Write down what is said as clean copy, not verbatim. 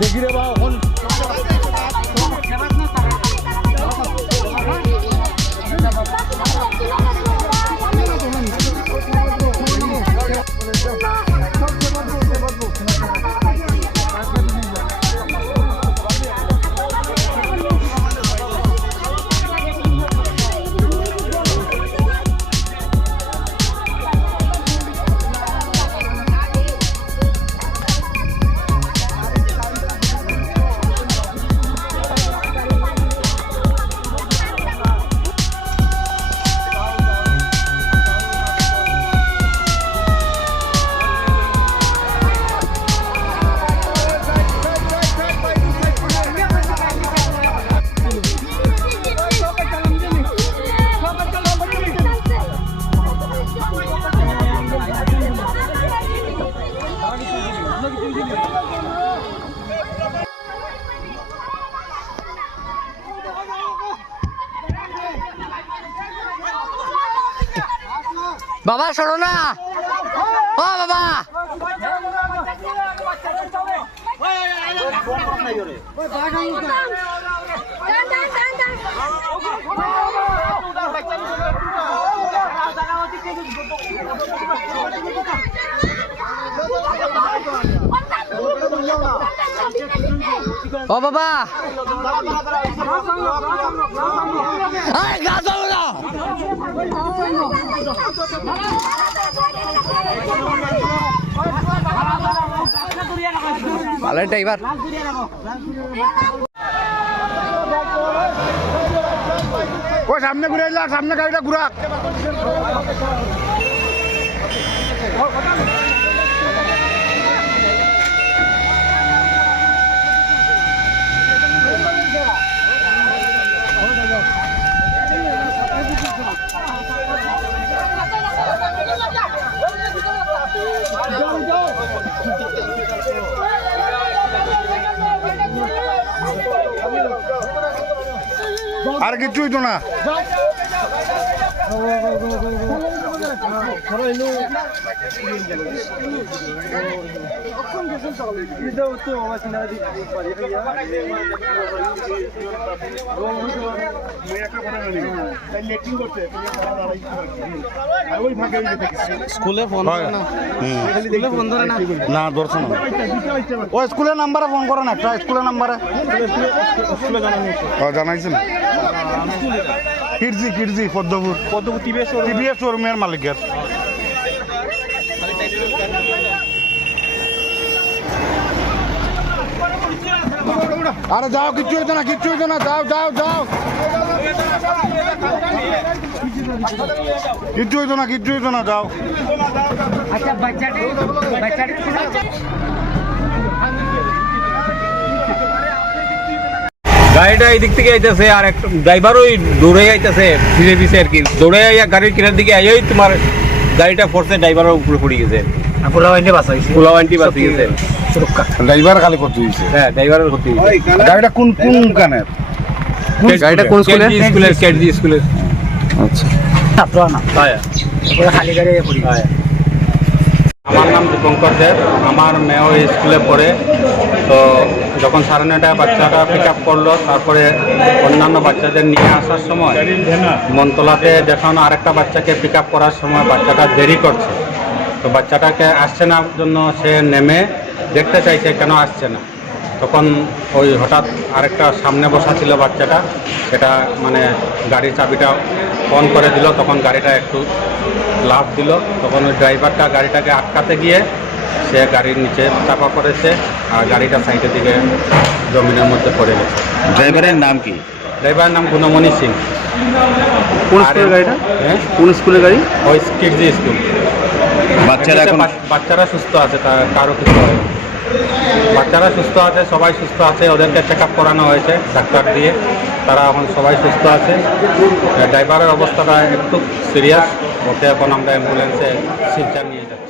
দেখি রে বা এখন বাবা শোনো না, ও বাবা ও বাবা ভালো ড্রাইভার ও সামনে ঘুরে এলা, সামনে গাড়িটা ঘুরা। আর কিছু হইতো না। স্কুলে ফোন করে না, স্কুলে ফোন ধরে না, না ধরছে না। ও স্কুলের নাম্বারে ফোন করো না, একটা স্কুলের নাম্বারে জানাইছেন। কিরজি কিরজি পদ্মপুর টিভিএস শোরুমের মালিকের। আরে যাও, কিচ্ছু হইতো না, কিচ্ছু হইতো না, যাও যাও যাও, কিচ্ছু হইতো না, কিচ্ছু হইতো না, যাও। আচ্ছা বাচ্চাটি গাড়িটা এই দিক থেকে আইতেছে আর একটা ড্রাইভার ওই দৌড়ে আইতেছে ফিরে পিছে আর কি, দৌড়ে আইয়া গাড়ির কিনার দিকে আইই তোমার গাড়িটা ফোর্সে ড্রাইভারের উপরে পড়ে গেছে। পোলাওয়ান্টি বাঁচাইছে, পোলাওয়ান্টি বাঁচে গেছে। ড্রাইভার খালি করতে দিয়েছে। হ্যাঁ ড্রাইভারের ক্ষতি হয়েছে। গাড়িটা কোন কোন কানের? গাড়িটা কোন স্কুলের? কেডজি স্কুলের। আচ্ছা ছাত্র না খালি গাড়ি পড়ি। আমার নাম দীপঙ্কর দেব, আমার মেয়ে ওই স্কুলে পড়ে। তো যখন 9:30 বাচ্চাটা পিক আপ করলো, তারপরে অন্যান্য বাচ্চাদের নিয়ে আসার সময় মনতলাতে যখন আরেকটা বাচ্চাকে পিক আপ করার সময় বাচ্চাটা দেরি করছে, তো বাচ্চাটাকে আসছে না জন্য সে নেমে দেখতে চাইছে কেন আসছে না। তখন ওই হঠাৎ আরেকটা সামনে বসা ছিল বাচ্চাটা, সেটা মানে গাড়ির চাবিটা অন করে দিল, তখন গাড়িটা একটু লাফ দিল। তখন ওই ড্রাইভারটা গাড়িটাকে আটকাতে গিয়ে সে গাড়ির নিচে চাপা পড়েছে আর গাড়িটা সাইডের দিকে জমিনের মধ্যে পড়ে গেছে। ড্রাইভারের নাম কি? ড্রাইভারের নাম গুণমণি সিং। কোন স্কুলের গাড়িটা? হ্যাঁ কোন স্কুলের গাড়ি? ওই কিডজি স্কুল। বাচ্চারা বাচ্চারা সুস্থ আছে, কারো কিছু হয়। বাচ্চারা সুস্থ আছে, সবাই সুস্থ আছে, ওদেরকে চেক আপ করানো হয়েছে ডাক্তার দিয়ে, তারা এখন সবাই সুস্থ আছে। ড্রাইভারের অবস্থাটা একটু সিরিয়াস, ওকে এখন আমরা অ্যাম্বুলেন্সে শিলচর নিয়ে যাচ্ছি।